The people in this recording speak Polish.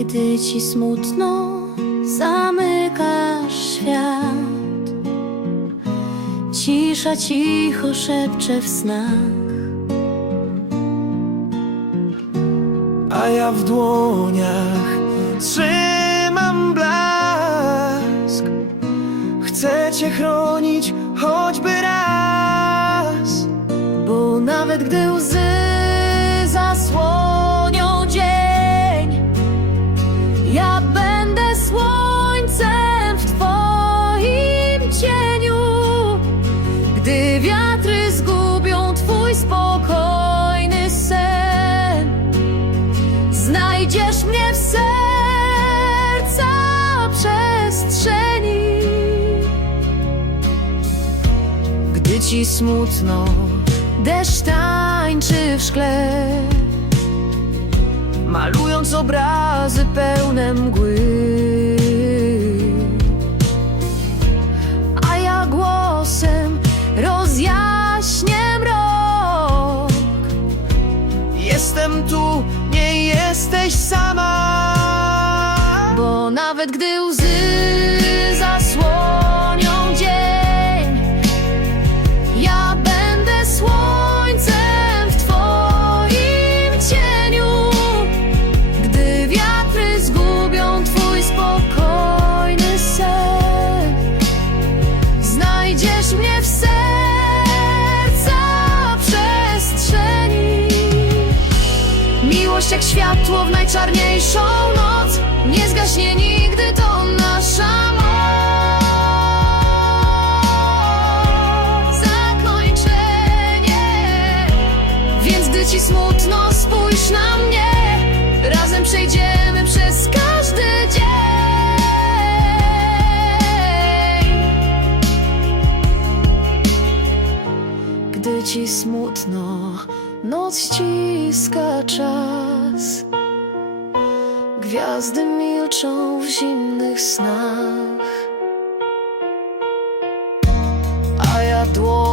Gdy ci smutno, zamykasz świat. Cisza cicho szepcze w snach. A ja w dłoniach trzymam blask Chcę cię chronić choćby raz Bo nawet gdy łzy mnie w serca przestrzeni. Gdy ci smutno, deszcz tańczy w szkle, malując obrazy pełne mgły. A ja głosem rozjaśnię mrok, Jestem tu, nie jesteś sama. Bo nawet gdy łzy Jak światło w najczarniejszą noc. Nie zgaśnie nigdy to nasza moc. Zakończenie. Więc gdy ci smutno spójrz na mnie. Razem przejdziemy przez każdy dzień. Gdy ci smutno, noc ściska czas. Gwiazdy milczą w zimnych snach. A ja dłoń